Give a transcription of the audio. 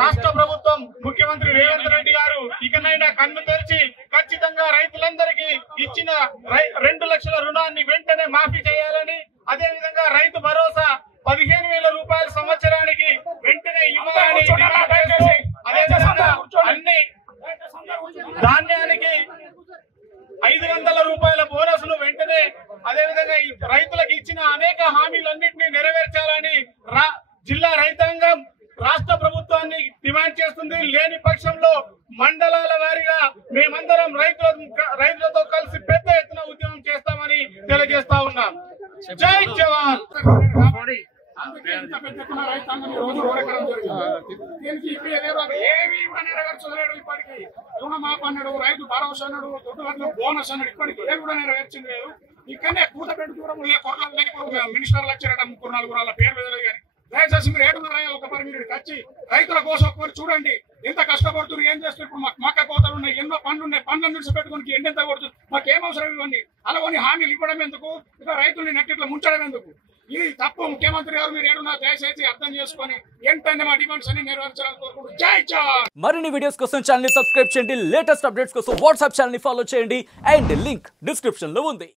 రాష్ట్ర ప్రభుత్వం ముఖ్యమంత్రి రేవంత్ రెడ్డి గారు ఇకనైనా కన్ను తెరిచి ఖచ్చితంగా రైతులందరికీ ఇచ్చిన 2 లక్షల రుణాన్ని వెంటనే మాఫీ చేయాలని, అదే విధంగా రైతు భరోసా 15,000 రూపాయల సంవత్సరానికి వెంటనే ఇవ్వాలని, అదే విధంగా అన్ని ధాన్యానికి 500 రూపాయల బోనస్ ను వెంటనే, అదే విధంగా రైతులకు ఇచ్చిన అనేక హామీలన్నింటినీ నెరవేర్చాలని జిల్లా రైతాంగం రాష్ట్ర ప్రభుత్వాన్ని డిమాండ్ చేస్తుంది. లేని పక్షంలో మండలాల వారీగా మేమందరం రైతులతో కలిసి పెద్ద ఎత్తున ఉద్యమం చేస్తామని తెలియజేస్తా ఉన్నాం. జై జవాన్. అందుకే ఇంత పెద్ద ఎత్తున రైతాంగం రోజు రోడెక్కడం జరిగింది. దీనికి ఇప్పుడు ఏమీ కూడా నెరవేర్చలేడు. ఇప్పటికీ రుణమాఫీ అన్నాడు, రైతు భరోసా అన్నాడు, దొడ్డు బోనస్ అన్నాడు, ఇప్పటికి ఏమి కూడా నెరవేర్చింది లేదు. ఇక్కడనే కూతపెట్టి దూరం కొట్ల మినిస్టర్లు వచ్చారట, 3-4 పేర్లు వేయలేదు. కానీ దయచేసి మీరు 7 ఒక పరి మీరు వచ్చి రైతుల కోసం ఒకరు చూడండి, ఎంత కష్టపడుతున్నారు, ఏం చేస్తారు. ఇప్పుడు మాకు మక్క కోతలు ఉన్నాయి, ఎన్నో పనులు ఉన్నాయి, పనులను నుంచి పెట్టుకుని ఎండెంత కొడుతుంది, మాకు ఏం అవసరం ఇవ్వండి. అలాగని హామీలు ఇవ్వడం ఎందుకు, ఇక రైతుల్ని నెట్టిట్లా ముంచడం ఎందుకు? ఇది తప్పు. ముఖ్యమంత్రి గారు మీరు ఏడున్నా దయచేసి అర్థం చేసుకొని వెంటనే మా డిమాండ్స్ అన్ని నెరవేర్చాలని కోరుకుంటూ జై జవాన్. మరిన్ని వీడియోస్ కోసం ఛానల్ ని సబ్స్క్రైబ్ చేయండి, లేటెస్ట్ అప్డేట్స్ కోసం వాట్సాప్ ఛానల్ ని ఫాలో చేయండి, అండ్ లింక్ డిస్క్రిప్షన్ లో ఉంది.